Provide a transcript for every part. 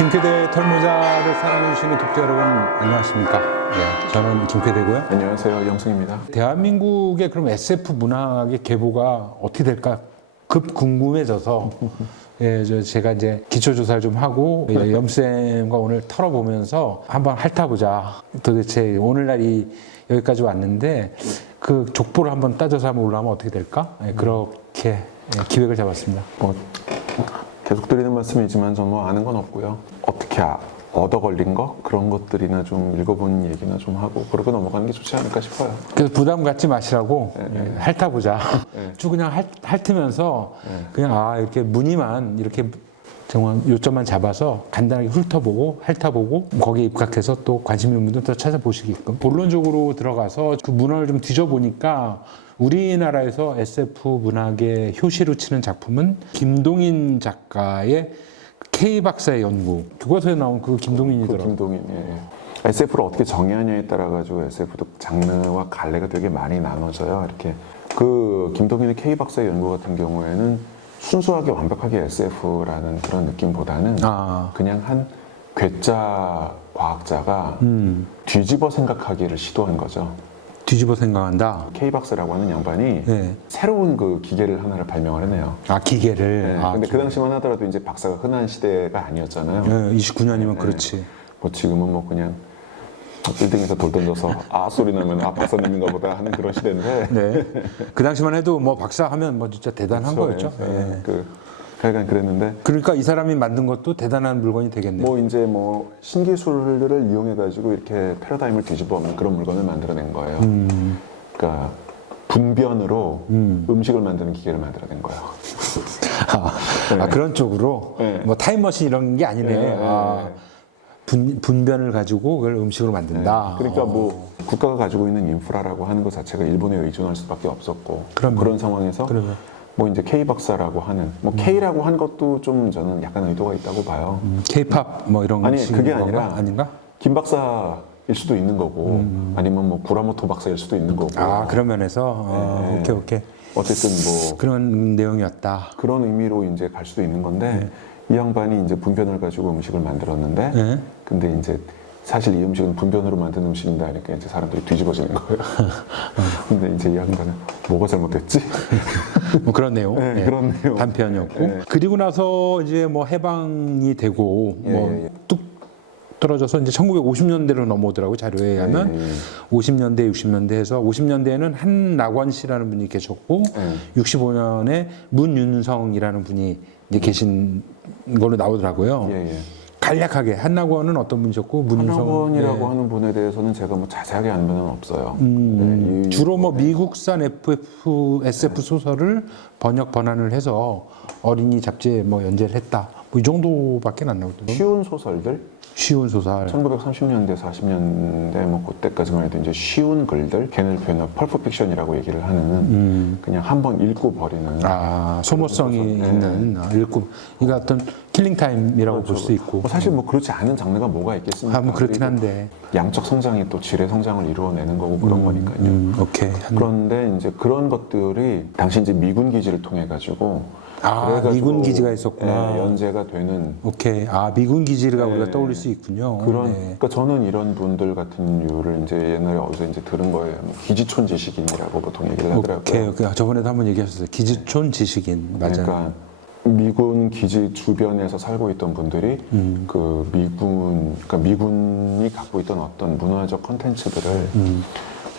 김쾌대 털모자를 사랑해주시는 독자 여러분 안녕하십니까? 네, 저는 김쾌대고요. 안녕하세요, 영승입니다. 대한민국의 그럼 SF 문학의 계보가 어떻게 될까 급 궁금해져서 제가 이제 기초조사를 좀 하고 염쌤과 오늘 털어보면서 한번 핥아보자. 도대체 오늘날이 여기까지 왔는데 그 족보를 한번 따져서 한번 올라가면 어떻게 될까? 그렇게 기획을 잡았습니다. 계속 드리는 말씀이지만 저는 뭐 아는 건 없고요. 어떻게 얻어 걸린 거 그런 것들이나 좀 읽어본 얘기나 좀 하고 그러고 넘어가는 게 좋지 않을까 싶어요. 그래서 부담 갖지 마시라고 핥아보자. 네. 쭉 그냥 핥으면서 그냥 이렇게 무늬만 이렇게 정말 요점만 잡아서 간단하게 훑어보고 핥아보고 거기에 입각해서 또 관심 있는 분들 더 찾아보시게끔 본론적으로 들어가서 그 문헌을 좀 뒤져보니까 우리나라에서 SF 문학의 효시로 치는 작품은 김동인 작가의 K 박사의 연구 교과서에 나온 그 김동인이더라고요. 김동인. SF를 어떻게 정의하냐에 따라 가지고 SF도 장르와 갈래가 되게 많이 나눠져요. 이렇게 그 김동인의 K 박사의 연구 같은 경우에는 순수하게 완벽하게 SF라는 그런 느낌보다는 그냥 한 괴짜 과학자가 뒤집어 생각하기를 시도한 거죠. 뒤집어 생각한다. K 박사라고 하는 양반이 새로운 그 기계를 하나를 발명을 했네요. 기계를. 근데 그 당시만 하더라도 이제 박사가 흔한 시대가 아니었잖아요. 29년이면 그렇지. 뭐 지금은 뭐 그냥 빌딩에서 돌 던져서 소리 나면 박사님인가 보다 하는 그런 시대인데. 그 당시만 해도 뭐 박사 하면 뭐 진짜 대단한 거였죠. 약간 그랬는데. 그러니까 이 사람이 만든 것도 대단한 물건이 되겠네요. 뭐 이제 뭐 신기술들을 이용해 가지고 이렇게 패러다임을 뒤집어 엎는 그런 물건을 만들어낸 거예요. 그러니까 분변으로 음식을 만드는 기계를 만들어낸 거예요. 그런 쪽으로 뭐 타임머신 이런 게 아니네. 분변을 가지고 그걸 음식으로 만든다. 그러니까 뭐 국가가 가지고 있는 인프라라고 하는 것 자체가 일본에 의존할 수밖에 없었고 그런 상황에서 뭐 이제 K 박사라고 하는 뭐 K라고 한 것도 좀 저는 약간 의도가 있다고 봐요. K-팝 뭐 이런 아니 그게 아니라 아닌가? 김 박사일 수도 있는 거고 아니면 뭐 구라모토 박사일 수도 있는 거고. 그런 면에서 오케이. 어쨌든 뭐 그런 내용이었다. 그런 의미로 이제 갈 수도 있는 건데 이 양반이 이제 분변을 가지고 음식을 만들었는데 근데 이제 사실 이 음식은 분변으로 만든 음식인데 하니까 이제 사람들이 뒤집어지는 거예요. 근데 이제 이 양반은 뭐가 잘못됐지? 뭐 그런 내용. 그런 내용. 단편이었고. 그리고 나서 이제 뭐 해방이 되고 뚝 떨어져서 이제 1950년대로 넘어오더라고요. 자료에 의하면 50년대, 60년대 해서 50년대에는 한낙원 씨라는 분이 계셨고 65년에 문윤성이라는 분이 이제 계신 걸로 나오더라고요. 간략하게 한낙원은 어떤 분이셨고 한낙원이라고 하는 분에 대해서는 제가 뭐 자세하게 아는 바는 없어요. 주로 뭐 미국산 SF 소설을 번역 번안을 해서 어린이 잡지에 뭐 연재를 했다. 뭐 이 정도밖에 안 나오거든요. 쉬운 소설. 1930년대, 40년대 뭐 그때까지만 해도 이제 쉬운 글들, 걔네를 표현한 펄프 픽션이라고 얘기를 하는 그냥 한번 읽고 버리는 소모성이 있는 읽고 이거 어떤 킬링 타임이라고 볼 수 있고. 사실 뭐 그렇지 않은 장르가 뭐가 있겠습니까? 뭐 그렇긴 한데 양적 성장이 또 질의 성장을 이루어내는 거고 그런 거니까요. 그런데 이제 그런 것들이 당시 이제 미군 기지를 통해 가지고 미군 기지가 있었구나. 연재가 되는. 미군 기지가 우리가 떠올릴 수 있군요. 그러니까 저는 이런 분들 같은 류를 이제 옛날에 어디서 이제 들은 거예요. 기지촌 지식인이라고 보통 얘기를 하더라고요. 저번에도 한번 얘기하셨어요. 기지촌 지식인. 맞아요. 그러니까 미군 기지 주변에서 살고 있던 분들이 그러니까 미군이 갖고 있던 어떤 문화적 컨텐츠들을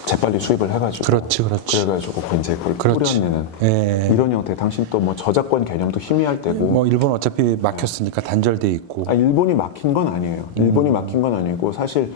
재빨리 수입을 해가지고 그래가지고 이제 그걸 뿌려내는 이런 형태. 당신 또 뭐 저작권 개념도 희미할 때고 뭐 일본 어차피 막혔으니까 단절돼 있고. 일본이 막힌 건 아니에요. 일본이 막힌 건 아니고 사실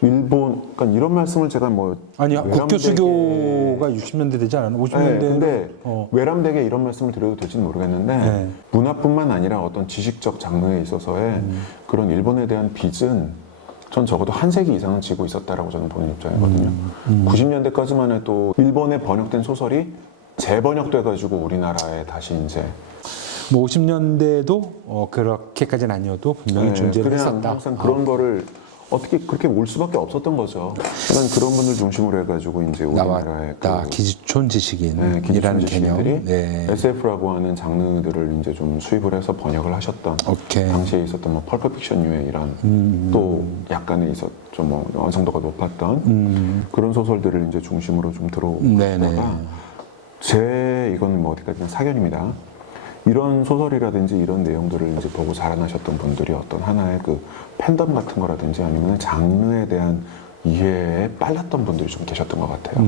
그러니까 이런 말씀을 제가 뭐 국교 수교가 60년대 되지 않았나? 50년대. 근데 외람되게 이런 말씀을 드려도 될지는 모르겠는데 문화뿐만 아니라 어떤 지식적 장르에 있어서의 그런 일본에 대한 빚은 전 적어도 한 세기 이상은 지고 있었다라고 저는 보는 입장이거든요. 90년대까지만 해도 일본에 번역된 소설이 재번역돼가지고 우리나라에 다시 이제 뭐 50년대도 그렇게까지는 아니어도 분명히 존재를 했었다. 항상 그런 거를 어떻게 그렇게 올 수밖에 없었던 거죠. 그러니까 그런 분들 중심으로 해가지고 이제 우리나라의 나왔다. 기존 지식인이라는 개념. 네. SF라고 하는 장르들을 이제 좀 수입을 해서 번역을 하셨던 오케이. 당시에 있었던 뭐 펄프 픽션류의 이런 또 약간의 있었죠. 뭐 완성도가 높았던 그런 소설들을 이제 중심으로 좀 네네. 들어오다가 제 이건 뭐 어디까지나 사견입니다. 이런 소설이라든지 이런 내용들을 이제 보고 자라나셨던 분들이 어떤 하나의 그 팬덤 같은 거라든지 아니면 장르에 대한 이해에 빨랐던 분들이 좀 계셨던 것 같아요.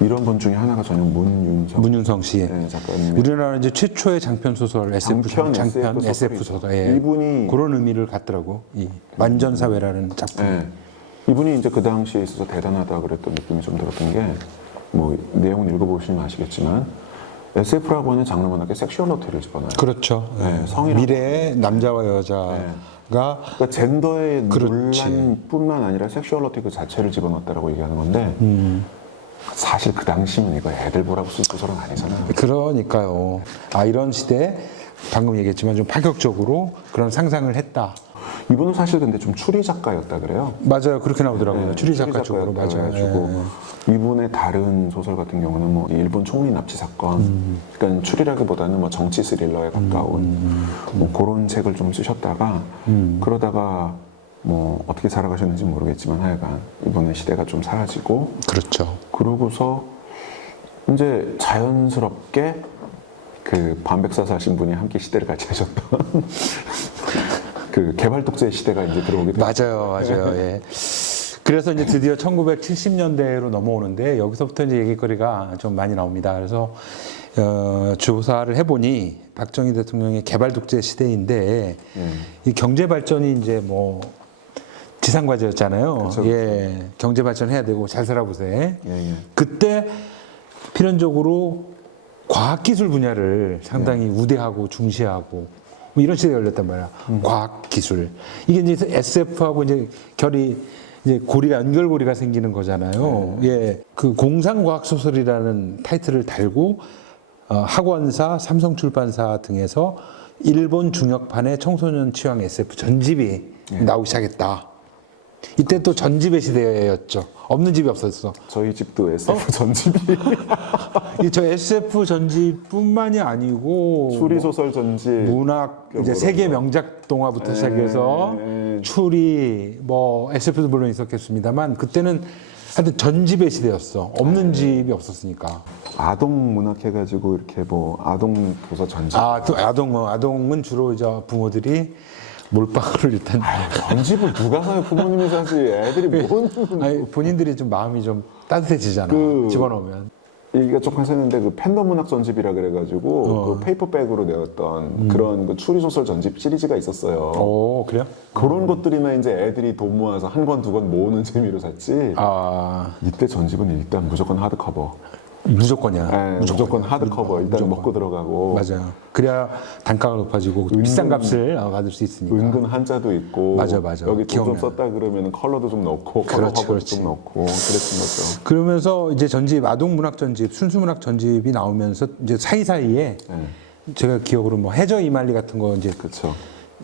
이런 분 중에 하나가 저는 문윤성 씨. 네, 작가님. 우리나라 이제 최초의 장편 소설 SF 장편 SF 소설. 예. 이분이 그런 의미를 갖더라고. 이 완전 사회라는 작품. 네, 이분이 이제 그 당시에 있어서 대단하다 그랬던 느낌이 좀 들었던 게 뭐 내용을 읽어보시면 아시겠지만 SF라고 하는 장르 문학에 섹슈얼러티를 집어넣어요. 그렇죠. 네, 미래의 남자와 여자가 그러니까 젠더의 그렇지. 논란뿐만 아니라 섹슈얼러티 그 자체를 집어넣었다라고 얘기하는 건데 사실 그 당시면 이거 애들 보라고 쓴 소설은 아니잖아요. 그러니까요. 아 이런 시대에 방금 얘기했지만 좀 파격적으로 그런 상상을 했다. 이분은 사실 근데 좀 추리 작가였다 그래요. 맞아요. 그렇게 나오더라고요. 네, 추리 작가 쪽으로 작가였다 맞아요. 그래가지고 이분의 다른 소설 같은 경우는 뭐 일본 총리 납치 사건, 그러니까 추리라기보다는 뭐 정치 스릴러에 가까운 뭐 그런 책을 좀 쓰셨다가 그러다가 뭐 어떻게 살아가셨는지 모르겠지만 하여간 이번에 시대가 좀 사라지고 그렇죠. 그러고서 이제 자연스럽게 그 반백사 사신 분이 함께 시대를 같이 하셨던 그 개발 독재 시대가 이제 들어오게 됐어요. 맞아요. 예. 그래서 이제 드디어 1970년대로 넘어오는데 여기서부터 이제 얘기거리가 좀 많이 나옵니다. 그래서 조사를 해보니 박정희 대통령의 개발 독재 시대인데 이 경제 발전이 이제 뭐 지상 과제였잖아요. 그쵸. 예, 경제 발전해야 되고 잘 살아보세요. 예. 그때 필연적으로 과학기술 분야를 상당히 우대하고 중시하고 뭐 이런 시대가 열렸단 말이야. 과학기술. 이게 이제 SF하고 이제 결이 이제 고리가 연결고리가 생기는 거잖아요. 예, 그 공상과학소설이라는 타이틀을 달고 학원사, 삼성출판사 등에서 일본 중역판의 청소년 취향 SF 전집이 나오기 시작했다. 이때 또 전집의 시대였죠. 없는 집이 없었어. 저희 집도 SF 전집이 저 SF 전집뿐만이 아니고 추리소설 전집 문학 이제 세계 명작 동화부터 시작해서 추리 뭐 SF도 물론 있었겠습니다만 그때는 하여튼 전집의 시대였어. 없는 집이 없었으니까. 아동 문학 해가지고 이렇게 뭐 아동 도서 전집 또 아동은 주로 이제 부모들이 몰빵을 일단 전집을 누가 사요? 부모님이 사지. 애들이 뭔 아니, 본인들이 좀 마음이 좀 따뜻해지잖아. 집어넣으면. 얘기가 조금 했는데 그 팬덤 문학 전집이라 그래가지고 그 페이퍼백으로 내었던 그런 그 추리소설 전집 시리즈가 있었어요. 오, 그래요? 그런 것들이면 이제 애들이 돈 모아서 한 권 두 권 모으는 재미로 샀지. 이때 전집은 일단 무조건 하드커버. 무조건이야. 네, 무조건 하드커버 일단 무조건. 먹고 들어가고. 맞아요. 그래야 단가가 높아지고 비싼 값을 받을 수 있으니까. 은근 한자도 있고. 맞아. 여기 돈 좀 기억나. 썼다 그러면 컬러도 좀 넣고 컬러도 좀 넣고 그랬던 거죠. 그러면서 이제 전집 아동 문학 전집, 순수 문학 전집이 나오면서 이제 사이사이에 제가 기억으로 뭐 해저 이말리 같은 거 이제 그렇죠.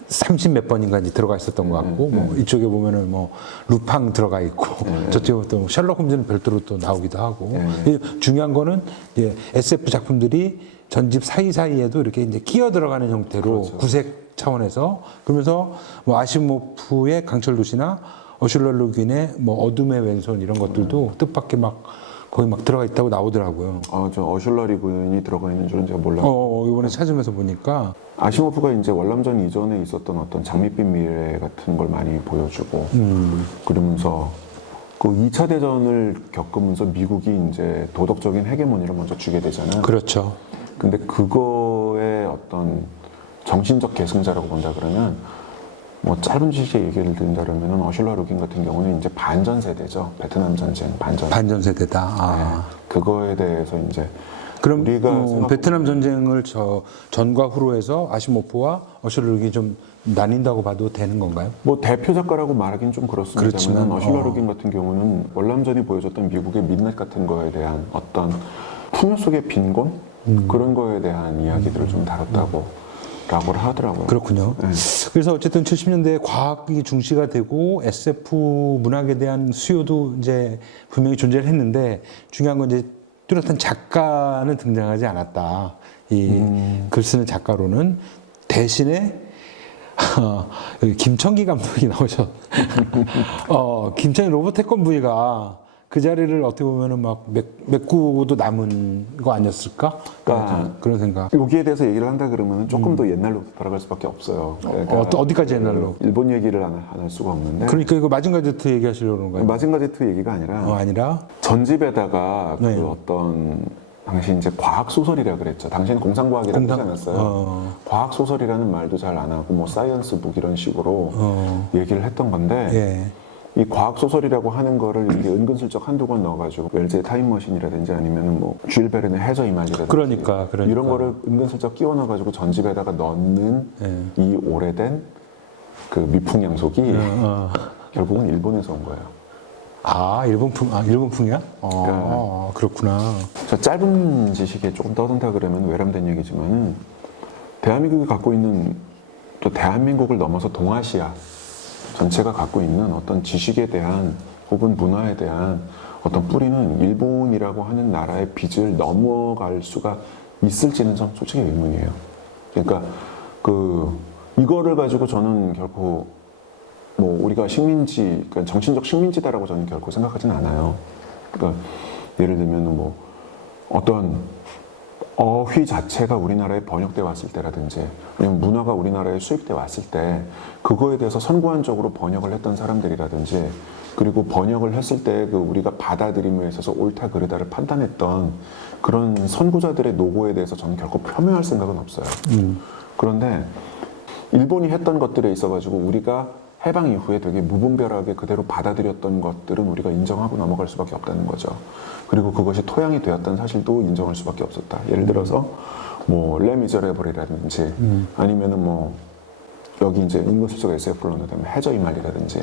30 몇 번인가 이제 들어가 있었던 것 같고 뭐 이쪽에 보면은 뭐 루팡 들어가 있고 저쪽에 또 셜록 홈즈는 별도로 또 나오기도 하고 중요한 거는 이제 SF 작품들이 전집 사이사이에도 이렇게 이제 끼어 들어가는 형태로 구색 차원에서 그러면서 뭐 아시모프의 강철 도시나 어슐러 르귄의 뭐 어둠의 왼손 이런 것들도 뜻밖의 막 거의 막 들어가 있다고 나오더라고요. 저 어슐러 리군이 들어가 있는 줄은 제가 몰랐어요. 이번에 찾으면서 보니까 아시모프가 이제 월남전 이전에 있었던 어떤 장밋빛 미래 같은 걸 많이 보여주고 그러면서 그 2차 대전을 겪으면서 미국이 이제 도덕적인 헤게모니를 먼저 주게 되잖아요. 그렇죠. 근데 그거의 어떤 정신적 계승자라고 본다 그러면 뭐 짧은 지식 얘기를 드린다면 어슐러 르긴 같은 경우는 이제 반전 세대죠. 베트남 전쟁 반전 세대다. 그거에 대해서 이제 그럼 우리가 베트남 전쟁을 전과 후로 해서 아시모프와 어슐러 르긴이 좀 나뉜다고 봐도 되는 건가요? 뭐 대표 작가라고 말하기는 좀 그렇습니다만 그렇지만, 어슐러 르긴 같은 경우는 월남전이 보여줬던 미국의 민낯 같은 거에 대한 어떤 풍요 속의 빈곤 그런 거에 대한 이야기들을 좀 다뤘다고 라고 하더라고요. 그렇군요. 그래서 어쨌든 70년대에 과학이 중시가 되고 SF 문학에 대한 수요도 이제 분명히 존재를 했는데 중요한 건 이제 뚜렷한 작가는 등장하지 않았다. 이 글 쓰는 작가로는 대신에 여기 김청기 감독이 나오셔. 김청기 로봇 태권브이가 그 자리를 어떻게 보면은 막 메꾸고도 남은 거 아니었을까? 그러니까 그런 생각. 여기에 대해서 얘기를 한다 그러면 조금 더 옛날로 돌아갈 수밖에 없어요. 그러니까 어디까지 옛날로? 일본 얘기를 안 할 수가 없는데. 그러니까 이거 마징가 제트 얘기하시려고 그런 거예요? 마징가 제트 얘기가 아니라 아니라? 전집에다가 네. 그 어떤 당시 이제 과학 소설이라 그랬죠. 당시는 공상과학이라고 하지 않았어요. 과학 소설이라는 말도 잘 안 하고 뭐 사이언스 북 이런 식으로 얘기를 했던 건데 예. 이 과학 소설이라고 하는 거를 이게 은근슬쩍 한두 권 넣어가지고 웰즈의 타임머신이라든지 아니면은 뭐 줄 베른의 해저 이말이라든지 그러니까. 이런 거를 은근슬쩍 끼워 넣어가지고 전집에다가 넣는 예. 이 오래된 그 미풍양속이 결국은 일본에서 온 거예요. 일본풍이야? 그렇구나. 저 짧은 지식에 조금 떠든다 그러면 외람된 얘기지만 대한민국이 갖고 있는 또 대한민국을 넘어서 동아시아 전체가 갖고 있는 어떤 지식에 대한 혹은 문화에 대한 어떤 뿌리는 일본이라고 하는 나라의 빚을 넘어갈 수가 있을지는 좀 솔직히 의문이에요. 그러니까 이거를 가지고 저는 결코 뭐 우리가 식민지, 그러니까 정신적 식민지다라고 저는 결코 생각하진 않아요. 그러니까 예를 들면 뭐 어떤 어휘 자체가 우리나라에 번역돼 왔을 때라든지 아니면 문화가 우리나라에 수입돼 왔을 때 그거에 대해서 선구안적으로 번역을 했던 사람들이라든지 그리고 번역을 했을 때 그 우리가 받아들임에 있어서 옳다 그르다를 판단했던 그런 선구자들의 노고에 대해서 저는 결코 폄훼할 생각은 없어요. 그런데 일본이 했던 것들에 있어가지고 우리가 해방 이후에 되게 무분별하게 그대로 받아들였던 것들은 우리가 인정하고 넘어갈 수밖에 없다는 거죠. 그리고 그것이 토양이 되었다는 사실도 인정할 수밖에 없었다. 예를 들어서 뭐 레미저레블이라든지 아니면은 뭐 여기 이제 은근슬쩍 SF로 넣으면 해저 이말이라든지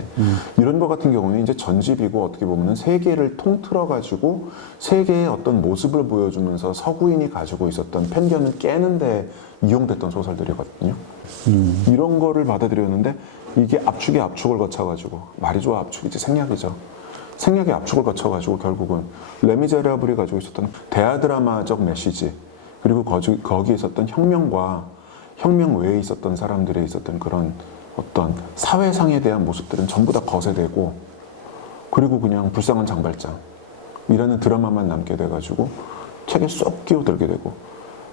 이런 것 같은 경우는 이제 전집이고 어떻게 보면은 세계를 통틀어 가지고 세계의 어떤 모습을 보여주면서 서구인이 가지고 있었던 편견을 깨는데 이용됐던 소설들이거든요. 이런 거를 받아들였는데 이게 압축에 압축을 거쳐가지고 말이 좋아 압축이지 생략이죠. 생략의 압축을 거쳐가지고 결국은 레미제라블이 가지고 있었던 대하 드라마적 메시지 그리고 거기에 있었던 혁명과 혁명 외에 있었던 사람들에 있었던 그런 어떤 사회상에 대한 모습들은 전부 다 거세되고 그리고 그냥 불쌍한 장발장 이라는 드라마만 남게 돼가지고 책에 쏙 끼어들게 되고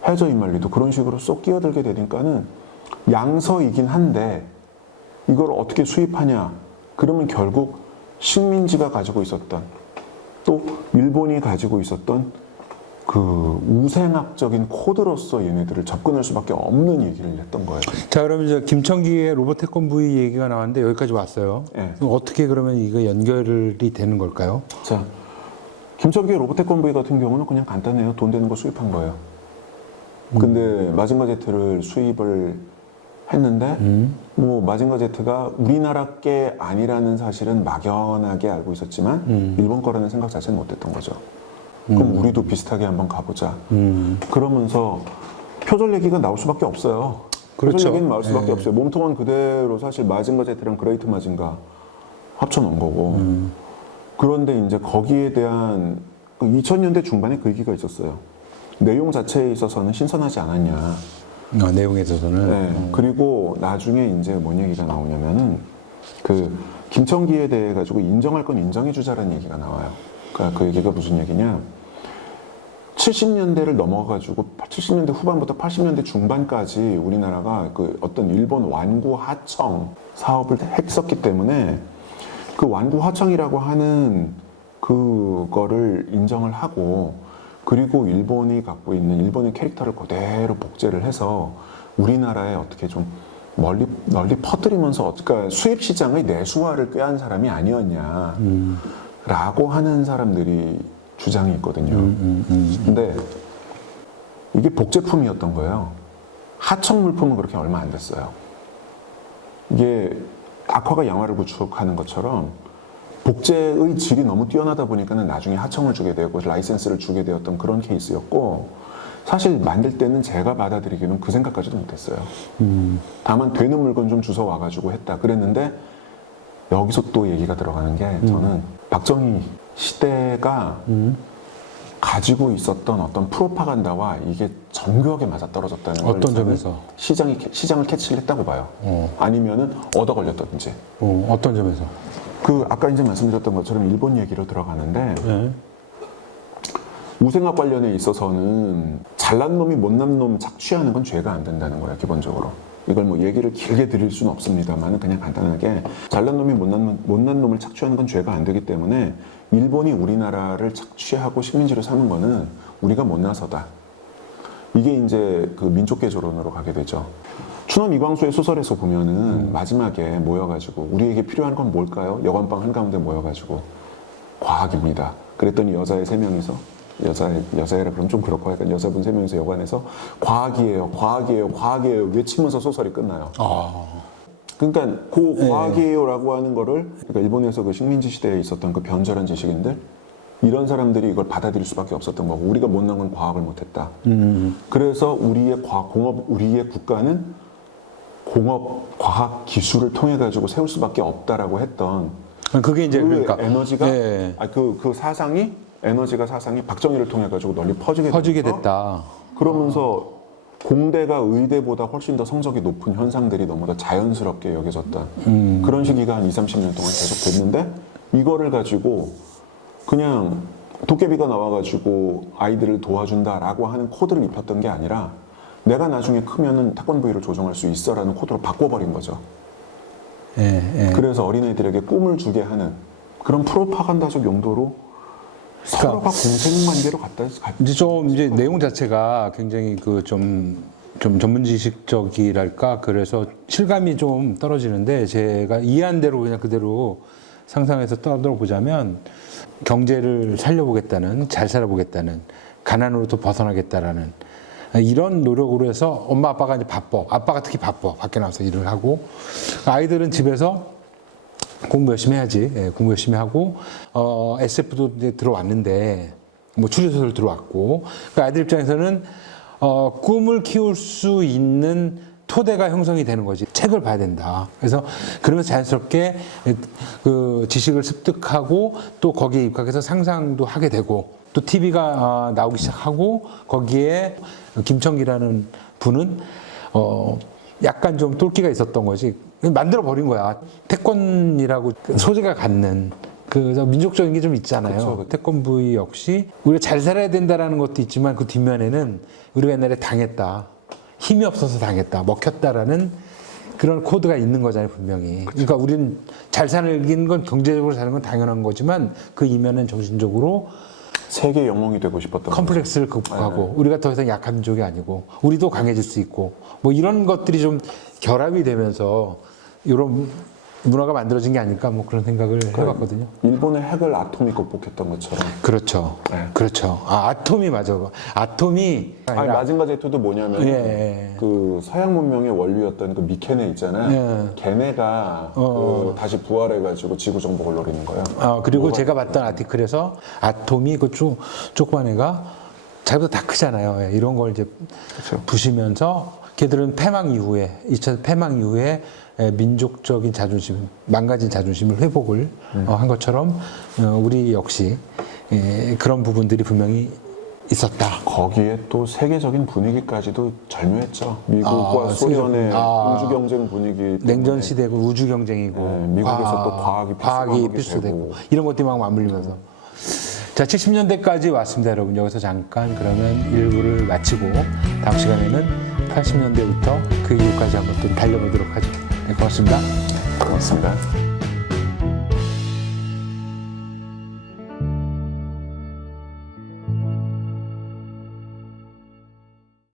해저 이말리도 그런 식으로 쏙 끼어들게 되니까는 양서이긴 한데 이걸 어떻게 수입하냐 그러면 결국 식민지가 가지고 있었던 또 일본이 가지고 있었던 그 우생학적인 코드로서 얘네들을 접근할 수밖에 없는 얘기를 했던 거예요. 자, 그러면 이제 김청기의 로봇 태권브이 얘기가 나왔는데 여기까지 왔어요. 네. 그럼 어떻게 그러면 이거 연결이 되는 걸까요? 자, 김청기의 로봇 태권브이 같은 경우는 그냥 간단해요. 돈 되는 거 수입한 거예요. 근데 마징가 제트를 수입을 했는데 뭐 마징가 제트가 우리나라 게 아니라는 사실은 막연하게 알고 있었지만 일본 거라는 생각 자체는 못했던 거죠. 그럼 우리도 비슷하게 한번 가보자. 그러면서 표절 얘기가 나올 수밖에 없어요. 그렇죠. 표절 얘기는 나올 수밖에 없어요. 몸통은 그대로 사실 마징가 제트랑 그레이트 마징가 합쳐놓은 거고. 그런데 이제 거기에 대한 2000년대 중반에 그 얘기가 있었어요. 내용 자체에 있어서는 신선하지 않았냐. 내용에 있어서는. 네. 그리고 나중에 이제 뭔 얘기가 나오냐면은 그 김청기에 대해 가지고 인정할 건 인정해 주자라는 얘기가 나와요. 그러니까 그 얘기가 무슨 얘기냐? 70년대를 넘어가지고 70년대 후반부터 80년대 중반까지 우리나라가 그 어떤 일본 완구 하청 사업을 했었기 때문에 그 완구 하청이라고 하는 그거를 인정을 하고 그리고 일본이 갖고 있는 일본의 캐릭터를 그대로 복제를 해서 우리나라에 어떻게 좀 널리 퍼뜨리면서 그러니까 수입 시장의 내수화를 꾀한 사람이 아니었냐 라고 하는 사람들이 주장이 있거든요. 근데 이게 복제품이었던 거예요. 하청 물품은 그렇게 얼마 안 됐어요. 이게 악화가 양화를 구축하는 것처럼 복제의 질이 너무 뛰어나다 보니까는 나중에 하청을 주게 되고 라이센스를 주게 되었던 그런 케이스였고 사실 만들 때는 제가 받아들이기는 그 생각까지도 못했어요. 다만 되는 물건 좀 주워 와가지고 했다 그랬는데 여기서 또 얘기가 들어가는 게 저는 박정희 시대가 가지고 있었던 어떤 프로파간다와 이게 정교하게 맞아떨어졌다는 걸 어떤 저는 점에서? 시장을 캐치를 했다고 봐요. 아니면은 얻어 걸렸다든지. 어떤 점에서? 그 아까 이제 말씀드렸던 것처럼 일본 얘기로 들어가는데 네. 우생학 관련에 있어서는 잘난 놈이 못난 놈 착취하는 건 죄가 안 된다는 거예요, 기본적으로. 이걸 뭐 얘기를 길게 드릴 수는 없습니다만 그냥 간단하게 잘난 놈이 못난 놈을 착취하는 건 죄가 안 되기 때문에 일본이 우리나라를 착취하고 식민지로 삼은 거는 우리가 못나서다. 이게 이제 그 민족개조론으로 가게 되죠. 춘원 이광수의 소설에서 보면은 마지막에 모여가지고 우리에게 필요한 건 뭘까요? 여관방 한가운데 모여가지고 과학입니다. 그랬더니 여자애 3명이서 여자애라 그러면 좀 그렇고 하니까 여자분 3명이서 여관에서 과학이에요 외치면서 소설이 끝나요. 그러니까 그 과학이에요라고 하는 거를 그러니까 일본에서 그 식민지 시대에 있었던 그 변절한 지식인들 이런 사람들이 이걸 받아들일 수밖에 없었던 거고 우리가 못난 건 과학을 못했다. 그래서 우리의 국가는 공업 과학 기술을 통해 가지고 세울 수밖에 없다라고 했던 그게 이제 그 그러니까 에너지가 예. 그 사상이 박정희를 통해 가지고 널리 퍼지게 됐다. 그러면서 공대가 의대보다 훨씬 더 성적이 높은 현상들이 너무나 자연스럽게 여겨졌던 그런 시기가 한 20, 30년 동안 계속 됐는데 이거를 가지고 그냥 도깨비가 나와가지고 아이들을 도와준다라고 하는 코드를 입혔던 게 아니라 내가 나중에 크면은 태권브이를 조종할 수 있어라는 코드로 바꿔버린 거죠. 그래서 어린애들에게 꿈을 주게 하는 그런 프로파간다적 용도로 서로가 공생관계로 갔다. 이제 내용 자체가 굉장히 그 좀 전문 지식적이랄까 그래서 실감이 좀 떨어지는데 제가 이해한 대로 그냥 그대로 상상해서 떠들어 보자면 경제를 살려보겠다는 잘 살아보겠다는 가난으로부터 벗어나겠다라는 이런 노력으로 해서 엄마 아빠가 이제 바빠 아빠가 특히 바빠 밖에 나와서 일을 하고 아이들은 집에서 공부 열심히 해야지. 공부 열심히 하고 SF도 이제 들어왔는데 뭐 추리소설 들어왔고 그 아이들 입장에서는 꿈을 키울 수 있는 토대가 형성이 되는 거지. 책을 봐야 된다. 그래서 그러면서 자연스럽게 그 지식을 습득하고 또 거기에 입각해서 상상도 하게 되고 또 TV가 나오기 시작하고 거기에 김청기라는 분은 약간 좀 똘끼가 있었던 거지. 만들어 버린 거야. 태권이라고 소재가 갖는 그래서 민족적인 게 좀 있잖아요. 그쵸. 태권브이 역시 우리가 잘 살아야 된다라는 것도 있지만 그 뒷면에는 우리가 옛날에 당했다. 힘이 없어서 당했다. 먹혔다라는 그런 코드가 있는 거잖아요, 분명히. 그러니까 우리는 잘 사는 건 경제적으로 사는 건 당연한 거지만 그 이면은 정신적으로 세계 영웅이 되고 싶었던 컴플렉스를 극복하고 우리가 더 이상 약한 민족이 아니고 우리도 강해질 수 있고 뭐 이런 것들이 좀 결합이 되면서 이런 문화가 만들어진 게 아닐까 뭐 그런 생각을 해봤거든요. 일본의 핵을 아톰이 극복했던 것처럼. 그렇죠. 네. 그렇죠. 아톰이 맞아. 아톰이 아니 마징가 제트도 뭐냐면 그 서양 문명의 원류였던 그 미케네 있잖아요. 걔네가 그 다시 부활해가지고 지구 정복을 노리는 거예요. 그리고 제가 봤던 아티클에서 아톰이 그 조그만 애가 자기보다 다 크잖아요. 이런 걸 이제 그렇죠. 부시면서 걔들은 패망 이후에 2차 패망 이후에 민족적인 자존심, 망가진 자존심을 회복을 한 것처럼 우리 역시 그런 부분들이 분명히 있었다. 거기에 또 세계적인 분위기까지도 절묘했죠. 미국과 소련의 우주 경쟁 분위기 때문에. 냉전 시대고 우주 경쟁이고 미국에서 또 과학이 필수되고 이런 것들이 막 맞물리면서 자 70년대까지 왔습니다, 여러분. 여기서 잠깐 그러면 1부를 마치고 다음 시간에는 80년대부터 그 이후까지 한번 또 달려보도록 하죠. 네, 고맙습니다. 고맙습니다.